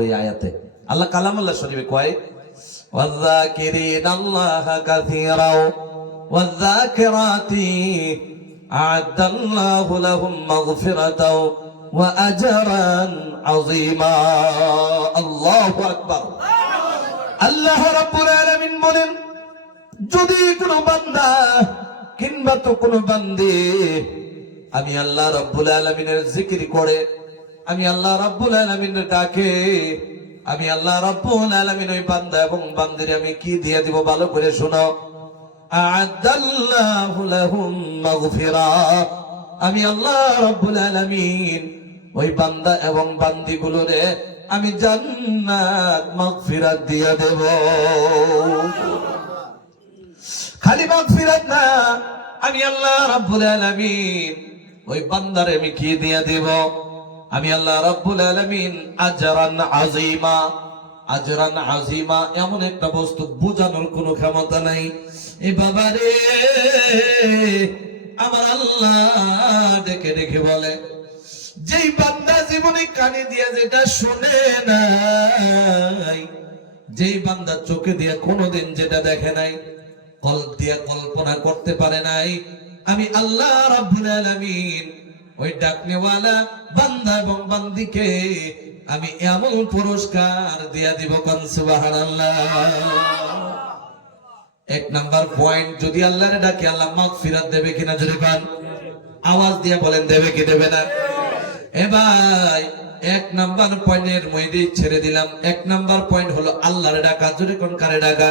ওই আয়াতে। আল্লাহ কালামুল্লাহ শরীফে কয় ওয়াযাকিরিনাল্লাহা কাসীরা ওয়াযাকিরাতি আ'আদাল্লাহু লাহুম মাগফিরাতাও ওয়া আজরান আযীমা। আল্লাহু আকবার। আল্লাহ রাব্বুল আলামিন বলেন, যদি কোনো বান্দা কিংবা তো কোনো বান্দী আমি আল্লাহ রাব্বুল আলামিনের জিকির করে, আমি আল্লাহ রাব্বুল আলামিনের ডাকে, আমি আল্লাহ রাব্বুল আলামিন ওই বান্দা এবং বান্দিরে আমি কি দিয়ে দিব ভালো করে শোনো। আ'আদাল্লাহু লাহুম মাগফিরা, আমি আল্লাহ রাব্বুল আলামিন ওই বান্দা এবং বান্দিগুলোরে আমি জান্নাত মাগফিরাত দিয়ে দেব। খালি মাগফিরাত না, আমি আল্লাহ রাব্বুল আলামিন ওই বান্দারে আমি কি দিয়ে দেব? আমি আল্লাহ রাব্বুল আলামিন আজরান আযীমা। আজরান আযীমা এমন একটা বস্তু বোঝানোর কোনো ক্ষমতা নাই। এ বাবারে, আমার আল্লাহ ডেকে ডেকে বলে, যেই বান্দা জীবনে কানে দিয়ে যেটা শুনে নাই, যেই বান্দা চোখে দিয়ে কোনোদিন যেটা দেখে নাই, কল্প দিয়ে কল্পনা করতে পারে নাই, আমি আল্লাহ রাব্বুল আলামিন ওই ডাকনেওয়ালা বান্দা এবং বান্দিকে আমি এমন পুরস্কার দিয়া দিব। কোন সুবহানাল্লাহ। এক নাম্বার পয়েন্ট, যদি আল্লাহরে ডাকে আল্লাহ মাগফিরাত দেবে কিনা জোরে কোন, আওয়াজ দিয়ে বলেন দেবে কি দেবে না? এ ভাই, এক নাম্বার পয়েন্টের মধ্যে ছেড়ে দিলাম। এক নাম্বার পয়েন্ট হলো আল্লাহরে ডাকা। জোরে কোন কারে ডাকা?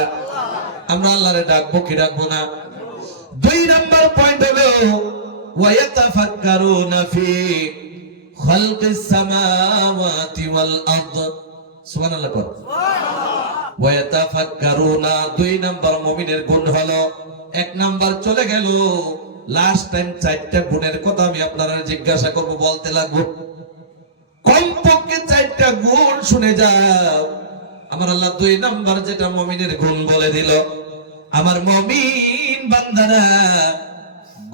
আমরা আল্লাহরে ডাকবো কি ডাকবো না? দুই নাম্বার পয়েন্ট হলো ওয়ায়াতাফাক্কারুনা ফি খালকিস সামাওয়াতি ওয়াল আরদ। সুবহানাল্লাহ কর। ওয়ায়াতাফাক্কারুনা, দুই নাম্বার মুমিনের গুণ হলো। এক নাম্বার চলে গেল, লাস্ট টাইম চারটা গুণের কথা আমি আপনারা জিজ্ঞাসা করব, বলতে লাগবো। কমপক্ষে চারটা গুণ শুনে যাও। আমার আল্লাহ দুই নাম্বার যেটা মুমিনের গুণ বলে দিল। আমার মুমিন বান্দারা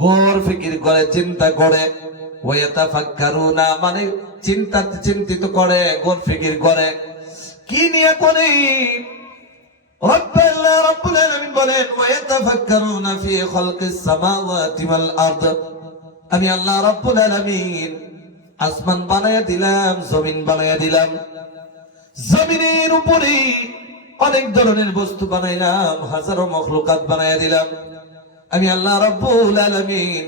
গৌর ফিকির করে, চিন্তা করে। ওয়ায়াতাফাক্কারুনা মানে চিন্তিত করে, গৌর ফিকির করে। কি নিয়ে করে? রব্বুল আলামিন বলেন ওয়ায়াতাফাক্কারুনা ফি খালকিস সামাওয়াতি ওয়াল আরদ। আমি আল্লাহ রব্বুল আলামিন আসমান বানায়া দিলাম, জমিন বানায়া দিলাম। জমিনের উপরে অনেক ধরনের বস্তু বানাইলাম, হাজারো মখলুকাত বানায়া দিলাম। আমি আল্লাহ রাব্বুল আলামিন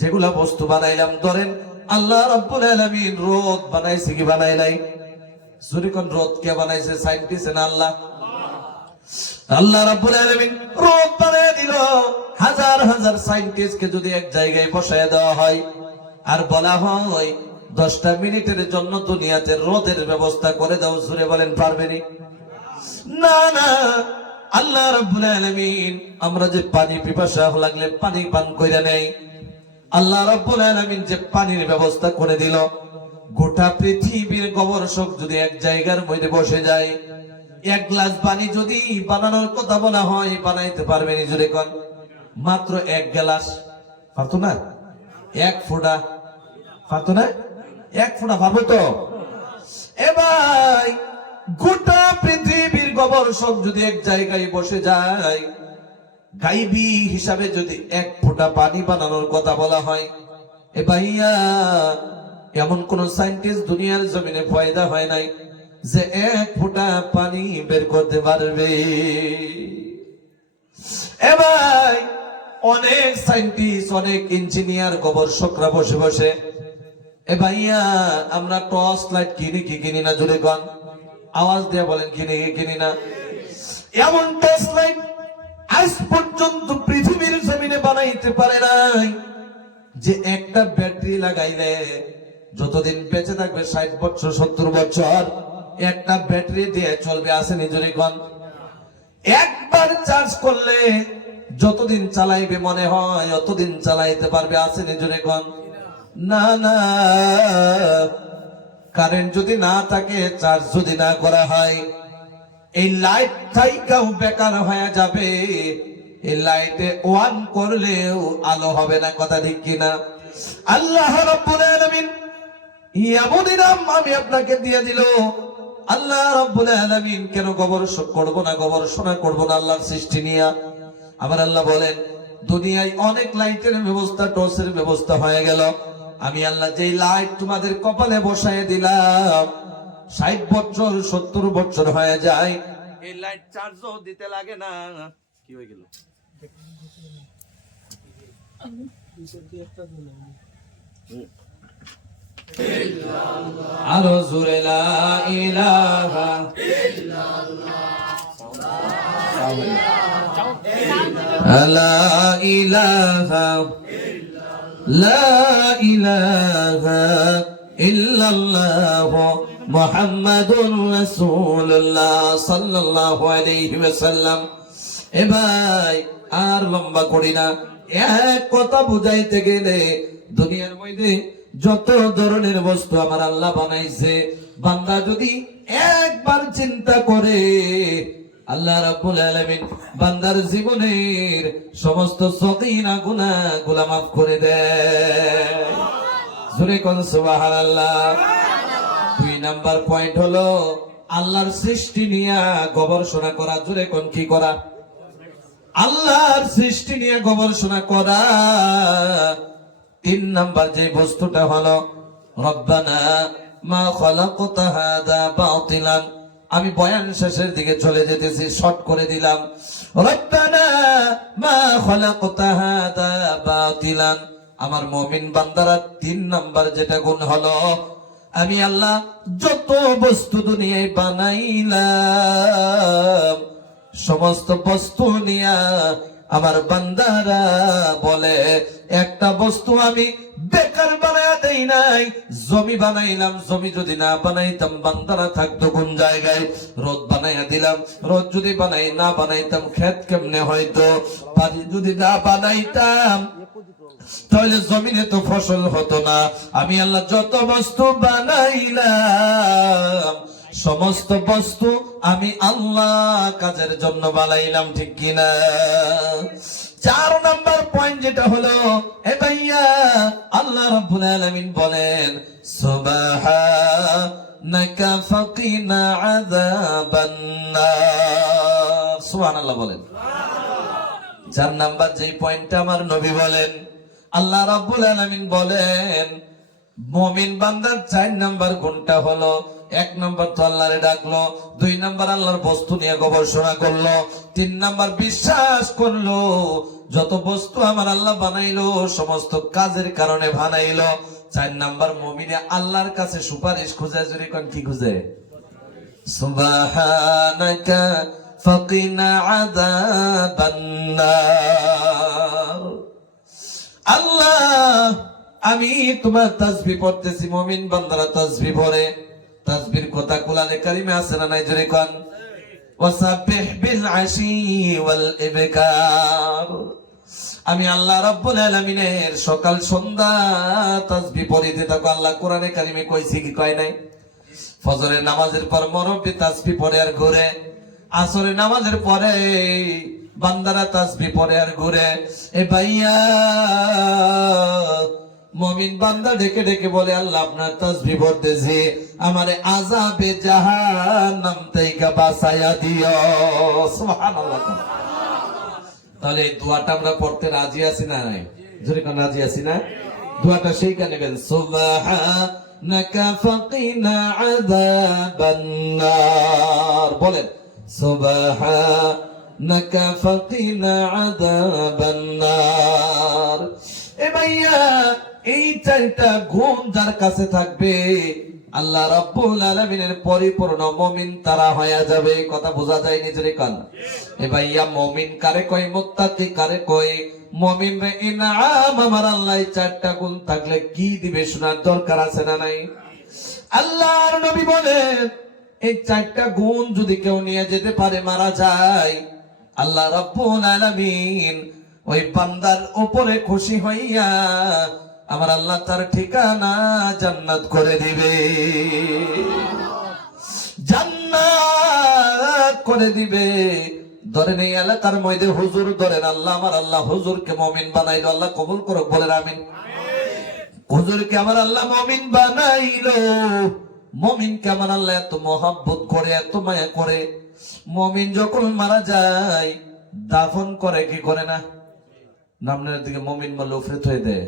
যেগুলা বস্তু বানাইলাম, ধরেন আল্লাহ রাব্বুল আলামিন রোদ বানাইছে কি বানাই নাই? জোরে কোন, রোদ কে বানাইছে? সায়েন্টিস্ট না আল্লাহ? আল্লাহ রাব্বুল আলামিন রোদ বানায় দিল। হাজার হাজার সায়েন্টিস্টকে যদি এক জায়গায় বসায় দেওয়া হয় আর বলা হয় 10টা মিনিটের জন্য দুনিয়াতে রোদের ব্যবস্থা করে দাও, জোরে বলেন পারবেনি? না না। আল্লাহ রাব্বুল আলামিন আমরা যে পানি পিপাসা লাগলে পানি পান কইরা নেই, আল্লাহ রাব্বুল আলামিন যে পানির ব্যবস্থা করে দিল, গোটা পৃথিবীর গবেষক যদি এক জায়গার মধ্যে বসে যায়, এক গ্লাস পানি যদি বানানোর কথা বলা হয়, বানাইতে পারবেনি? জোরে কোন। মাত্র এক গ্লাস পারতো না? এক ফোঁটা পারতো না? এক ফোঁটা পারবো তো? এ ভাই, গোটা পৃথিবীর গবেষক যদি এক জায়গায় বসে যায়, গাইবী হিসাবে যদি এক ফোঁটা পানি বানানোর কথা বলা হয়, এ ভাইয়া, এমন কোন সায়েন্টিস্ট দুনিয়ার জমিনে পয়দা হয় নাই যে এক ফোঁটা পানি বের করতে পারবে। এ ভাই, অনেক সায়েন্টিস্ট, অনেক ইঞ্জিনিয়ার, গবেষকরা বসে বসে, এ ভাইয়া, আমরা টর্চ লাইট কিনি কি কিনি না? জোরে কোন, আওয়াজ দিয়ে বলেন কিনি কি কিনি না? এমন টর্চ লাইট আজ পর্যন্ত পৃথিবীর জমিনে বানাইতে পারে নাই যে একটা ব্যাটারি লাগাইলে যতদিন বেঁচে থাকবে, 60 বছর 70 বছর, একটা ব্যাটারি দিয়ে চলবে। আসেনি? জোরে কোন। একবার চার্জ করলে যতদিন চালাইবে মনে হয় অতদিন চালাইতে পারবে। আসেনি? জোরে কোন। না না, কারেন্ট যদি না থাকে, চার্জ যদি না করা হয়, এই লাইট থাইকাও বেকার হয়ে যাবে। এই লাইটে অন করলেও আলো হবে না। কথা ঠিক কিনা? আল্লাহ রাব্বুল আলামিন এমন নাম আমি আপনাকে দিয়ে দিল, আল্লাহ রাব্বুল আলামিন কেন গবেষণা করব না আল্লাহর সৃষ্টি নিয়ে? আমার আল্লাহ বলেন, দুনিয়ায় অনেক লাইটের ব্যবস্থা, টর্চের ব্যবস্থা হয়ে গেল, আমি আল্লাহ যেই লাইট তোমাদের কপালে বসায় দিলাম, 60 বছর 70 বছর হয়ে যায়, এই লাইট চার্জও দিতে লাগে না। কি হয়ে গেল? আরো জোরে লা ইলাহা লা ইলাহা লা ইলাহা ইল্লাল্লাহ মুহাম্মাদুর রাসূলুল্লাহ সাল্লাল্লাহু আলাইহি ওয়াসাল্লাম। এ ভাই, আর লম্বা করি না, এক কথা বুঝাইতে গেলে দুনিয়ার মধ্যে যত ধরনের বস্তু আমার আল্লাহ বানাইছে, বান্দা যদি একবার চিন্তা করে, আল্লাহ রাব্বুল আলামিন বান্দার জীবনের সমস্ত সগীরা গুনাহগুলো মাফ করে দেয়। জোরে কোন সুবহানাল্লাহ। 2 নাম্বার পয়েন্ট হলো আল্লাহর সৃষ্টি নিয়ে গবেষণা করা। জোরে কোন কি করা? আল্লাহর সৃষ্টি নিয়ে গবেষণা করা। 3 নাম্বার যে বস্তুটা হলো রব্বানা মা খালাকতা হাদা বাতিলান। আমি বয়ান শেষের দিকে চলে যেতেছি, শর্ট করে দিলাম। রব্বানা মা খালাকতা হাদা বাতিলান। আমার মুমিন বান্দারা 3 নাম্বার যেটা গুণ হলো, আমি আল্লাহ যত বস্তু দুনিয়ায় বানাইলাম, সমস্ত বস্তু নিয়া আমার বান্দারা বলে একটা বস্তু আমি বেকার বানায়া দেই নাই, জমি বানাইলাম। জমি যদি না বানাইতাম বান্দারা থাকতো কোন জায়গায়? রোদ বানাইয়া দিলাম। রোদ যদি না বানাইতাম ক্ষেত কেমনে হয়তো? পানি যদি না বানাইতাম তাহলে জমিনে তো ফসল হতো না। আমি আল্লাহ যত বস্তু বানাইলাম, সমস্ত বস্তু আমি আল্লাহ কাজের জন্য বানাইলাম, ঠিক কিনা? 4 নাম্বার পয়েন্ট যেটা হলো, এ ভাইয়া, আল্লাহ রাব্বুল আলামিন বলেন সুবহানাকা ফাকিনা আযাবান নার। সুবহানাল্লাহ বলেন। 4 নাম্বার যে পয়েন্টটা আমার নবী বলেন, আল্লাহ রাব্বুল আলামিন বলেন মুমিন বান্দার 4 নাম্বার গুণটা হলো, 1 নাম্বার তো আল্লাহরে ডাকলো, 2 নাম্বার আল্লাহর বস্তু নিয়ে গবেষণা করলো, 3 নাম্বার বিশ্বাস করলো যত বস্তু আমার আল্লাহ বানাইলো সমস্ত কাজের কারণে বানাইলো। 4 নাম্বার মুমিনে আল্লাহর কাছে সুপারিশ খুঁজে। জোরে কোন কি খুঁজে? সুবহানাকা ফাকিনা আযাবান নার। আল্লাহ, আমি তোমার তাসবিহ পড়তেছি। মুমিন বান্দারা তাসবিহ পড়ে। তাসবিহর কথা কোরআনে কারিমে আছে না নাই? জোরে কোন ওয়াসাবিহ বিল আশি ওয়াল ইবকার। আমি আল্লাহ রাব্বুল আলামিনের সকাল সন্ধ্যা তাসবিহ পড়িতে থাকো। আল্লাহ কোরআনে কারিমে কইছে কি কয় নাই? ফজরের নামাজের পর মুরব্বি তাসবিহ পড়ে আর ঘুরে, আসরের নামাজের পরে বান্দারা তাসবিহ পড়ে আর ঘুরে। এ ভাইয়া, মুমিন বান্দা ডেকে ডেকে বলে আল্লাহ আপনার তাসবিহ পড়তেছি, আমারে আযাবে জাহান্নাম থেকে বাঁচায়া দিও। সুবহানাল্লাহ। তাহলে এই দোয়াটা আমরা পড়তে রাজি আছি না নাই? জোরে কোন রাজি আছি না? দোয়াটা সেইখানে নেবেন, সুবহানাকা ফাকিনা আযাবান নার। বলেন সুবহানাকা ফাকিনা আযাবান নার। এ ভাইয়া, এই 4টা গুণ যার কাছে থাকবে আল্লাহ রাব্বুল আলামিনের পরিপূর্ণ মুমিন তারা হয়ে যাবে। কথা বোঝা যায় নিজের কান? এ ভাইয়া, মুমিন কারে কয়? মুত্তাকি কারে কয়? মুমিন রে ইনআম আমার আল্লাহ 4টা গুণ থাকলে কি দিবে শোনার দরকার আছে না নাই? আল্লাহর নবী বলেন এই 4টা গুণ যদি কেউ নিয়ে যেতে পারে, মারা যায়, আল্লাহ রাব্বুল আলামিন ওই বান্দার উপরে খুশি হইয়া আমার আল্লাহ তার ঠিকানা জান্নাত করে দিবে। জান্নাত করে দিবে। ধরেন এই এলাকার মধ্যে হুজুর ধরেন, আল্লাহ আমার আল্লাহ হুজুরকে মুমিন বানাইলো। আল্লাহ কবুল করুক, বলেন আমিন। হুজুরকে আমার আল্লাহ মুমিন বানাইলো। মুমিন কেমন আল্লাহ এত মহব্বত করে, এত মায়া করে। মুমিন যখন মারা যায় দাফন করে কি করে না? নামনের দিকে মুমিন বলে উফরে থয়ে দেয়,